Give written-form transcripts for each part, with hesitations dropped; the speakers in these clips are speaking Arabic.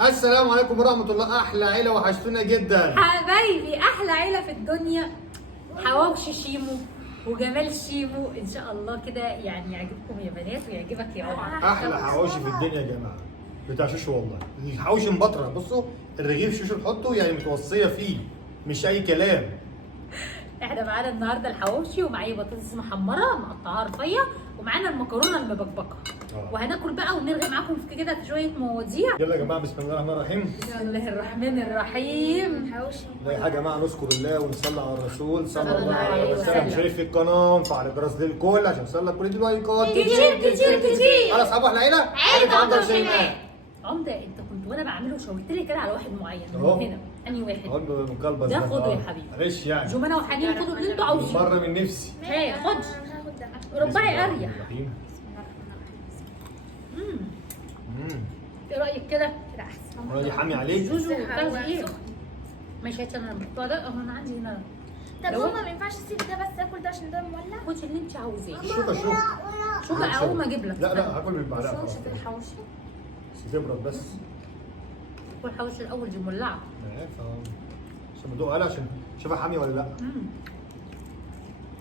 السلام عليكم ورحمة الله. أحلى عيلة وحشتونا جدا حبايبي، احلى عيله في الدنيا. حواوشي شيمو وجمال شيمو ان شاء الله كده يعني يعجبكم يا بنات ويعجبك يا عمر. أحلى حواوشي في الدنيا يا جماعة، بتاع شوشو والله. الحواوشي مبطرة، بصوا الرغيف شوشو تحطه يعني متوصية فيه، مش أي كلام. احنا معانا النهارده الحواوشي ومعايا بطاطس محمره مقطعها رفيع ومعانا المكرونه المبكبكه. وهناكل بقى ونرغي معاكم في كده في شويه مواضيع. يلا يا جماعة، بسم الله الرحمن الرحيم. بسم الله الرحمن الرحيم. لا حاجة يا جماعة، نذكر الله ونصلي على الرسول صلى صلى الله عليه الله عليه وسلم. وسلم. شارك في القناة وفعل الجرس للكل عشان يوصل لك كل دي اللايكات كتير. على أصحاب أحلى عيلة. عيلة عمده وشيماء. عمده، انت كنت وانا بعمله شاورت لي كده على واحد معين من أهو. هنا. انهي واحد؟ عقب من قلبك ده خده يا حبيبي. معلش يعني جمانة وحنين، خدوا اللي انتوا عاوزينه. مرة من نفسي. هي خد ربعي اريح. ايه رايك كده؟ كده احسن. راجل حامي عليك. جوجو بتاخدي ايه؟ ماشي، هات انا المقطوع ده اهو، انا عندي هنا. طب لو- ماما ما ينفعش اسيب ده بس اكل ده عشان ده مولع؟ خدي اللي انت عاوزاه. شوف شو بقى اقوم اجيب لك. لا هاكل بالمعلقة خلاص. شوشة الحوشي. بس تبرد بس. كل حوش الاول دي مولعه. عشان بدوق قلق عشان شوفها حامي ولا لا.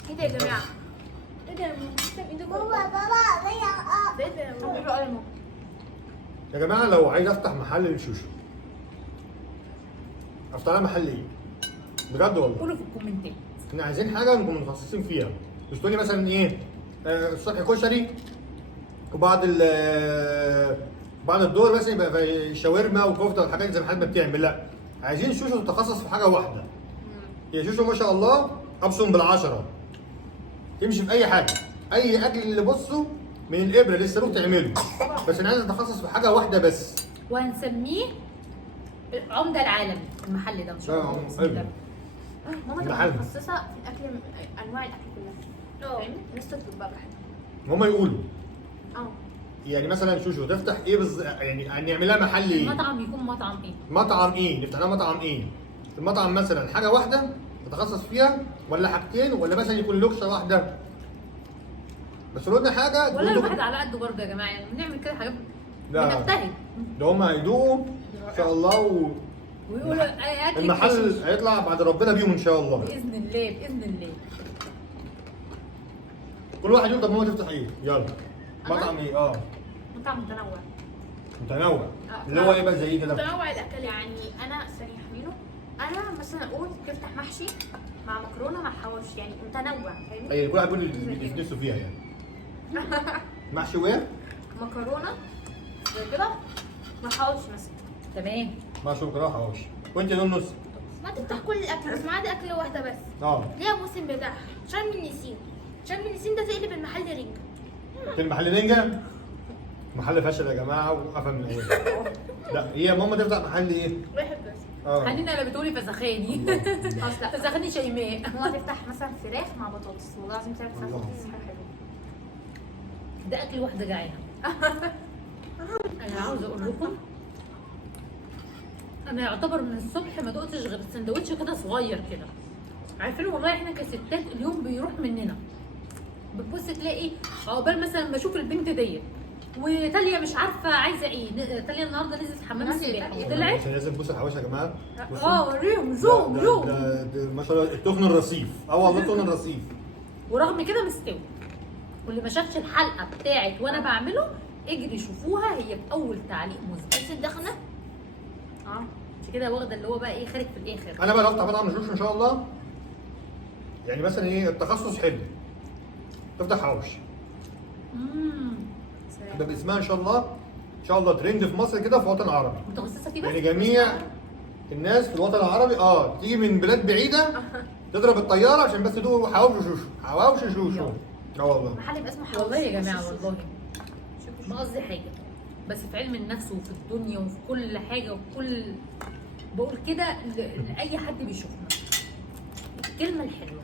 ايه ده يا جماعة؟ ايه ده يا ماما؟ تسلم ايدك والله. ده ايه ده يا ماما؟ بيقولوا يا ماما. يا جماعة لو عايز افتح محل للشوشو، افتح لها محل ايه؟ بجد والله. قولوا في الكومنتات. احنا عايزين حاجة نكون متخصصين فيها. مش تقولي مثلا ايه؟ الصبح كشري وبعد بعد الظهر مثلا يبقى في شاورما وكفته والحاجات زي ما حد ما بتعمل. لا، عايزين شوشو تتخصص في حاجه واحده. هي شوشو ما شاء الله ابصم بالعشره، تمشي في اي حاجه، اي اكل اللي بصوا من الابره للصاروخ تعمله. بس انا عايز اتخصص في حاجه واحده بس. وهنسميه عمده العالمي المحل ده ان شاء الله. بسم الله. ماما المحل. تبقى متخصصة في الاكل، انواع الاكل كلها. فاهمني؟ الناس تطلب بقى براحتها. هما يقولوا اه. يعني مثلا شوشو تفتح ايه يعني هنعمل لها محل ايه؟ المطعم يكون مطعم ايه؟ مطعم ايه؟ نفتح لها مطعم ايه؟ المطعم مثلا حاجه واحده تتخصص فيها ولا حاجتين ولا مثلا يكون لوكشه واحده؟ بس لو قلنا حاجه ولا تقولوا- الواحد على قده برضه يا جماعه، يعني بنعمل كده حاجات لا. بنجتهد. ده هم هيدوقوا ان شاء الله ويقولوا اي اكل المحل كشري. هيطلع بعد ربنا بيهم ان شاء الله. باذن الله باذن الله. كل واحد يقول طب ماما تفتح ايه؟ يلا. مطعم ايه؟ مطعم متنوع. متنوع. اللي هو ايه بقى زي كده؟ متنوع الاكل، يعني انا ثانية حمينه. انا مثلا اقول تفتح محشي مع مكرونة مع حواوشي، يعني متنوع. فاهمني؟ اي كل واحد يقول اللي نفسه فيها يعني. محشي وايه؟ مكرونة زي كده مع حواوشي مثلا. تمام. محشي وكراهه حواوشي. وانت يا نص؟ ما تفتح كل الاكل بس ما عدا اكله واحده بس. ليها موسم بتاعها. شم النسيم. شم النسيم ده تقلب المحل رنجة. كان محل رنجة. محل فشل يا جماعه وقفل من الاول. لا هي ماما تفتح محل ايه؟ واحد بس. حنين انا بتقولي فسخاني. خلاص لا. فسخني شيماء. ماما تفتح مثلا فراخ مع بطاطس، والله العظيم تعرف فراخ بطاطس حاجه حلوه. ده اكل واحده جعانه. انا عاوزه اقول لكم، انا يعتبر من الصبح ما دقتش غير سندوتش كده صغير كده. عارفين والله احنا كستات اليوم بيروح مننا. بتبص تلاقي عقبال مثلا ما اشوف البنت ديت وتاليا مش عارفه عايزه ايه. تاليا النهارده نزلت حمام السباحه وطلعت. عشان لازم تبص الحواوشي يا جماعه. وريهم زوم زوم. ده ما شاء الله التخن الرصيف. والله التخن الرصيف. ورغم كده مستوي. واللي ما شافش الحلقه بتاعت وانا بعمله اجري شوفوها، هي في اول تعليق مثبت. بس الدخنه. انت كده واخده اللي هو بقى ايه خارج في الاخر. انا بقى لو افتح مطعم شوشو ان شاء الله، يعني مثلا ايه التخصص حلو، تفتح حواوشي ده باسمها ان شاء الله. ان شاء الله ترند في مصر كده في الوطن العربي. متخصصه فيه بس. يعني جميع الناس في الوطن العربي تيجي من بلاد بعيده تضرب الطياره عشان بس تدوق حواوشي شوشو. حواوشي شوشو. والله. محل يبقى اسمه حواوشي. والله يا جماعه والله ما قصدي حاجه، بس في علم النفس وفي الدنيا وفي كل حاجه وفي كل، بقول كده لاي حد بيشوفنا الكلمه الحلوه.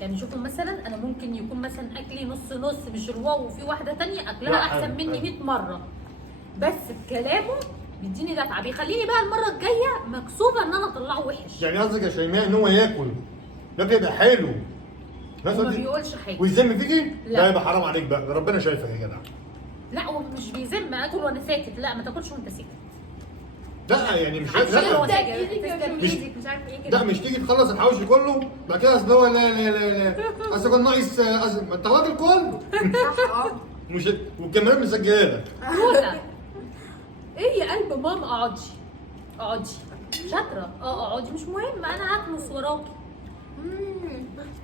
يعني شوفوا مثلا انا ممكن يكون مثلا اكلي نص نص مش الواو، وفي واحده تانية اكلها احسن مني 100 مره، بس بكلامه بيديني دفعه بيخليني بقى المره الجايه مكسوفه ان انا اطلعه وحش. يعني قصدك يا شيماء ان هو ياكل ده يبقى حلو هو ما بيقولش حاجه ويذم فيكي؟ لا. لا يبقى حرام عليك بقى، ده ربنا شايفك يا جدع. لا هو مش بيذم اكل وانا ساكت، لا ما تاكلش وانت ساكت. لا يعني مش عشان هو لا سجل. تسلم مش- ايدك مش عارف ايه لا كده. مش تيجي تخلص الحواوشي كله بعد كده اصل هو لا لا لا لا اصل كان ناقص ما انت واكل كله صح مش والكاميرات مسجله لك. رولا ايه يا قلب ماما اقعدي اقعدي شاطره اقعدي مش مهم انا هكنس وراكي.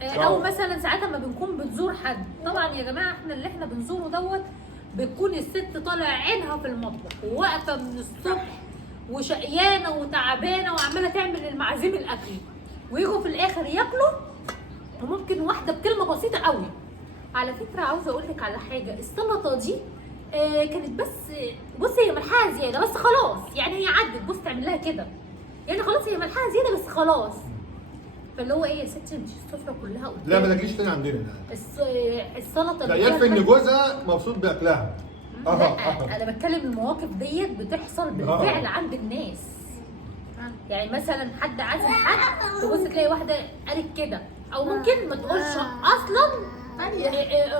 او مثلا ساعات ما بنكون بنزور حد طبعا يا جماعه احنا اللي احنا بنزوره دوت بتكون الست طالع عينها في المطبخ وواقفه من الصبح وشقيانه وتعبانه وعماله تعمل المعازيم الاكل ويجوا في الاخر ياكلوا وممكن واحده بكلمه بسيطه قوي. على فكره عاوزه اقول لك على حاجه السلطه دي كانت بس بصي هي ملحها زياده بس خلاص يعني هي عدت بص تعمل لها كده يعني خلاص هي ملحها زياده بس خلاص. فاللي هو ايه يا ستي انت السفره كلها قدامك. لا ما تجيش تاني عندنا ده. السلطه لا اللي يكفي فيها ان جوزها مبسوط باكلها. لا انا بتكلم المواقف ديت بتحصل بالفعل عند الناس. يعني مثلا حد عازم حد تبص تلاقي واحده قالت كده او ممكن ما تقولش اصلا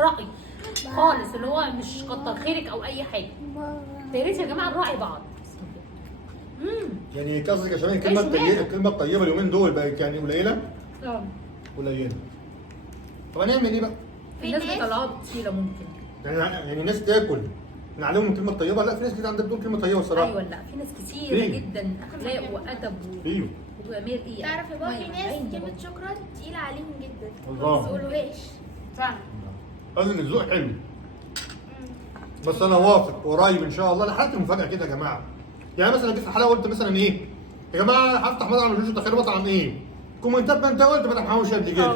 راي خالص اللي هو مش كتر خيرك او اي حاجه. يا ريت يا جماعه نراعي بعض. يعني قصدك عشان الكلمه الطيبه اليومين دول بقت يعني قليله قليله. طب هنعمل ايه بقى؟ في ناس بيطلعوها بتقيله ممكن. يعني الناس تاكل نعلمهم الكلمه الطيبه. لا في ناس كتير عندها بتقول كلمه طيبه الصراحه. ايوه لا في ناس كتير إيه؟ جدا اخلاق وادب ايوه وامير ايه تعرف يا بابا في ناس كلمة شكرا تقيلة عليهم جدا. الله. ما يقولوهاش. فعلا. قصدي ان الذوق حلو. بس انا واثق قريب ان شاء الله لحقت المفاجاه كده يا جماعه. يعني مثلا جيت في حلقه قلت مثلا ايه يا جماعه هفتح مطعم مش تخيل مطعم ايه كومنتات ما انت قلت فتح حواوشي قد كده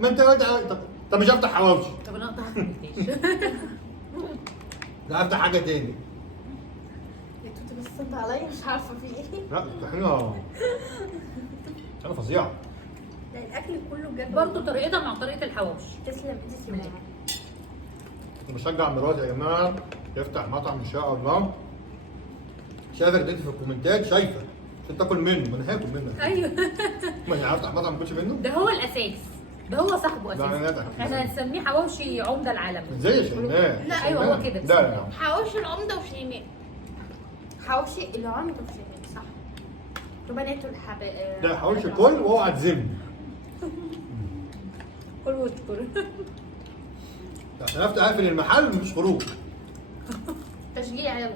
ما انت قلت طب مش هفتح حواوشي طب انا اقطع الفيش. لا افتح حاجه تاني. يا توتي بس انت عليا مش عارفة في ايه. لا طحينه انا فظيعه. لا الاكل كله بجد. برضه طريقتها مع طريقه الحواوشي. تسلم ايدك. بشجع مراتي يا جماعه يفتح مطعم ان شاء الله. شايفك دلوقتي في الكومنتات شايفه عشان تاكل منه ما انا هاكل منه. ايوه ما انا هفتح مطعم ما اكلش منه. ده هو الاساس ده هو صاحبه لا، أنا اساسا. أتعب. احنا هنسميه حواوشي عمده العالم. ازاي يا شيماء؟ لا، أيوة، هو كده. لا لا حواوشي العمدة وشيماء. حواوشي العمدة وشيماء صح. وبنات الحباء. ده حواوشي كل واوعى تذم. كل واذكر. عشان افتح اقفل المحل مفيش خروج. تشجيع يلا.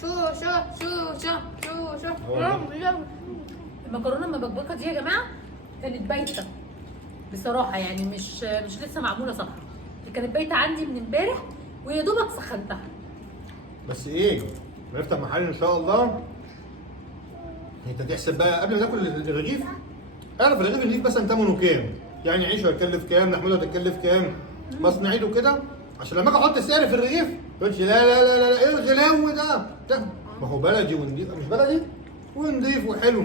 شو شو شو شو شو شو. المكرونه المبكبكه دي يا جماعه كانت بايته بصراحه يعني مش لسه معموله صح. كانت بايته عندي من امبارح ويا دوبك سخنتها. بس ايه؟ نفتح محل ان شاء الله. انت تحسب بقى قبل ما ناكل الرغيف اعرف الرغيف الرغيف مثلا ثمنه كام؟ يعني عيشه هتكلف كام؟ لحمته هتكلف كام؟ مصنعيته كده عشان لما اجي احط السعر في الرغيف ما تقولش لا لا لا لا ايه الغلاوه ده؟ ما هو بلدي ونضيف مش بلدي ونضيف وحلو.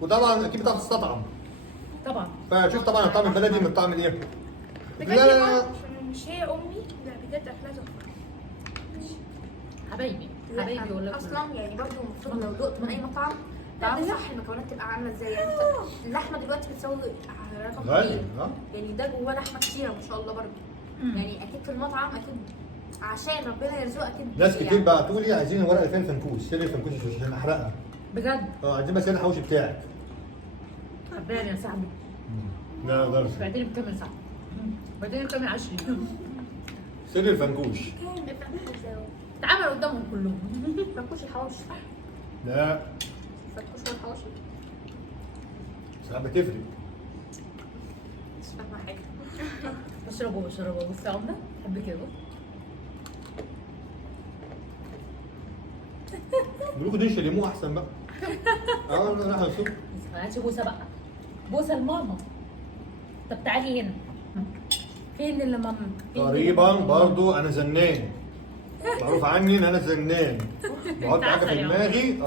وطبعا اكيد بتعرف تستطعم. طبعا فشوف طبعا الطعم البلدي من الطعم الايه؟ بجد لا لا لا مش هي امي. لا بجد اكلها تحفه. حبايبي حبايبي والله اصلا يعني برضه المفروض لو دقت من اي مطعم تعرف صح المكونات تبقى عامله ازاي. يعني انت اللحمه دلوقتي بتساوي رقم غالي كبير. ها؟ يعني ده جواه لحمه كتيره ما شاء الله برضه. يعني اكيد في المطعم اكيد عشان ربنا يرزقك اكيد. ناس كتير بعتوا لي عايزين الورقه اللي فيها الفنكوش، سر الفنكوش عشان احرقها. بجد عايزين بس الحوشي بتاعك. حباني يا صاحبي. لا اقدرش. بعدين بكمل صح. بعدين بكمل 20. سر الفنكوش. اتعمل قدامهم كلهم. فكوش الحواوشي صح؟ لا فكوش والحواوشي ساعات بتفرق. مش فاهمه حاجه. بشربه بص يا عمده بحب كده. بيقولوا دنش ليمو احسن بقى. انا راح اشوف. هاتي بوسه بقى. بوسه لماما. طب تعالي هنا. فين اللي ماما؟ تقريبا برضو انا زنان. معروف عني ان انا زنان. بحط حاجه في دماغي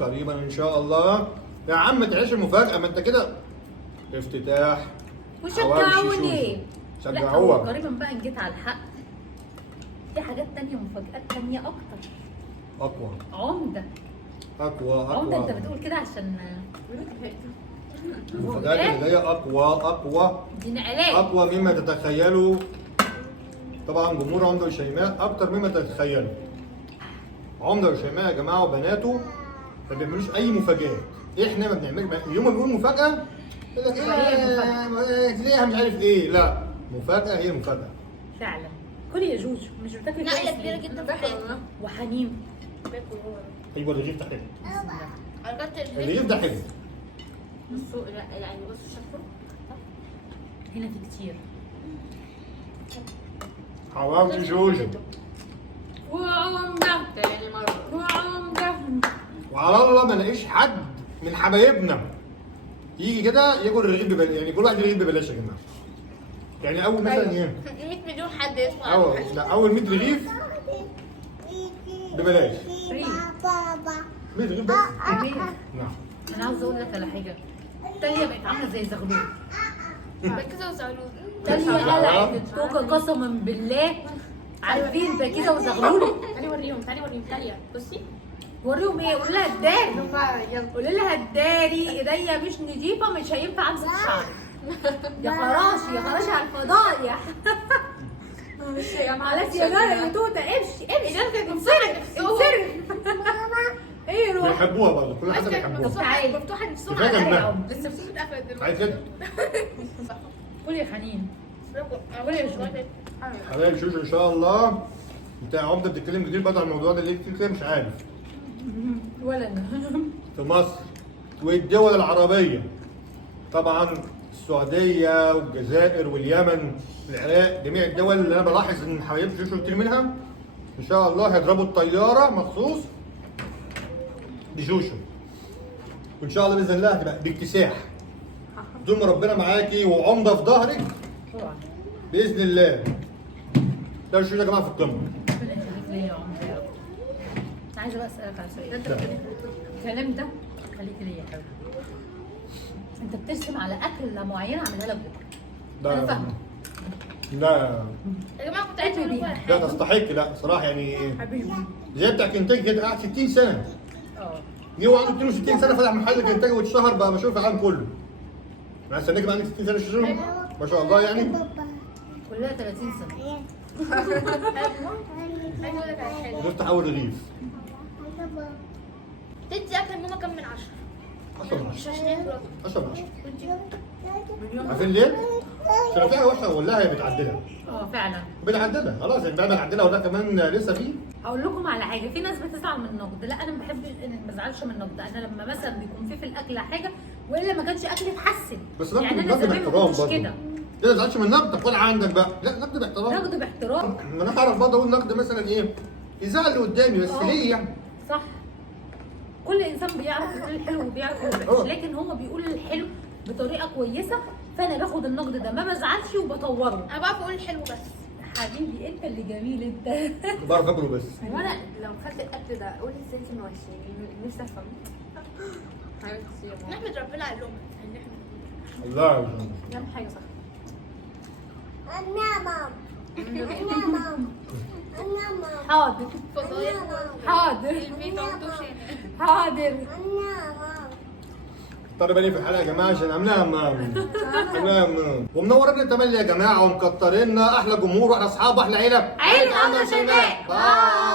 قريبا ان شاء الله. يا عم تعيش المفاجاه ما انت كده افتتاح. وشجعوني. لا هو شجعوها. قريبا بقى جيت على الحق. في حاجات تانية مفاجآت تانية أكتر. اقوى عمدة. اقوى عمدة أنت بتقول كده عشان المفاجآت اللي جايه اقوى دي نقلات. اقوى مما تتخيلوا. طبعا جمهور عمده وشيماء اكتر مما تتخيلوا. عمده وشيماء يا جماعه وبناته ما بيعملوش اي مفاجآت. احنا ما بنعملش يوم ما بنقول مفاجاه يقول لك تلاقيها مش عارف ايه. لا، مفاجاه هي مفاجاه. فعلا. كلي يا جوجو، مش بتاكلي نقله كويس كبيره ليه؟ جدا في حياتي. وحنين. باكل هو. ايوه الرغيف ده حلو. على كارت الرغيف ده حلو. بصوا يعني بصوا شكله. هنا في كتير. حواوشي جوجو. وعمده تاني مره. وعمده. وعلى الله ما نلاقيش حد من حبايبنا يجي كده ياكل الرغيف ببلاش. يعني كل واحد رغيف ببلاش يا جماعه. يعني اول مثلا ايه؟ 100 مليون حد يدفع. اول 100 رغيف ببلاش. فري. 100 رغيف بس. نعم. انا عاوزه اقول لك على حاجه. تاليا بقت عامله زي زغلول. بكذا وزعلون. تاليا قلعت التوكه قسما بالله. عارفين بكيزه وزغلول؟ تعالي وريهم تاليا بصي. وريهم ايه؟ قول لها الداري. قول لها الداري ايديا مش نضيفه، مش هينفع امسك شعري. يا خراشي يا خراشي على الفضايح. معلش يا نار يا توته امشي انصرف. ايه روح. بيحبوها برضه، كل حد بيحبوها. تعالي. مفتوحه نفسهم كفايه على جنبها. لسه بتيجي اتقفلت دلوقتي. عايز كده. قولي يا حنين. قولي يا شوية. حبايب شوشو ان شاء الله. انت يا عمده بتتكلم كتير بقى عن الموضوع ده ليه كتير كده مش عارف. ولا انا. في مصر والدول العربيه طبعا السعوديه والجزائر واليمن والعراق، جميع الدول اللي انا بلاحظ ان حبايب شوشو كتير منها ان شاء الله هيضربوا الطياره مخصوص بجوشو. وان شاء الله باذن الله هتبقى باكتساح. طول ما ربنا معاكي وعمده في ظهرك طبعا. باذن الله. ده الشوشو يا جماعه في القمه. ربنا يخليك ليا يا عمر يا رب. انا عايزه بقى اسالك على سؤال. الكلام ده خليك ليا يا حبيبي. انت بترسم على اكله معينه اعملها لك بكره. انا فاهمه. لا يا جماعه كنت عايزه اقول لكم على لا حاجه. تستحق، لا صراحه يعني حبيبي. زي بتاع كنتاكي كده قاعد 60 سنه. جه هو عنده 62 سنه فتح محل كنتاكي واتشهر بقى مشهور في العالم كله. انا استناك بقى عندك 60 سنه شهور ما شاء الله يعني. كلها 30 سنه. عايزه اقول لك على حاجه. نفتح اول رغيف. تدي اكل ماما كام من 10؟ 10 من مش 10. عشان يخلص. 10 من 10. وانتي؟ عارفين ليه؟ عشان فيها وحشه ولا هي بتعدلها. فعلا. بنعدلها خلاص يعني، بقى بنعدلها وده كمان لسه فيه. هقول لكم على حاجه. في ناس بتزعل من النقد، لا انا ما بحبش، ما بزعلش من النقد. انا لما مثلا بيكون في الاكل حاجه والا ما كانش اكل اتحسن. بس يعني انا نقد زمان ما باحترام كنتش برضه. كده. ليه ما تزعلش من النقد؟ طب خد عندك بقى. لا نقد باحترام. نقد باحترام. ما انا اعرف برضه اقول نقد مثلا ايه؟ يزعل اللي قدامي بس ليه يعني؟ صح. كل انسان بيعرف يقول الحلو وبيعرف يقول الوحش، لكن هو بيقول الحلو بطريقه كويسه، فانا باخد النقد ده ما بزعلش وبطوره. انا بعرف اقول الحلو بس. حبيبي انت اللي جميل انت. بعرف اكله بس. وانا لو خدت الاكل ده قولي ازاي انت وحش يعني نفسي افهم. حبيبتي يا ماما نحمد ربنا على اللقمه ان احنا الله يا نعمل حاجه صح. حاضر فضايح حاضر البيت عطوش حاضر. اضطر بالي في الحلقه يا جماعه عشان عاملاها عاملاها ومنورنا تملي يا جماعه ومكتريننا احلى جمهور واحلى اصحاب واحلى عيله. عيلة عمرو شيماء. باي.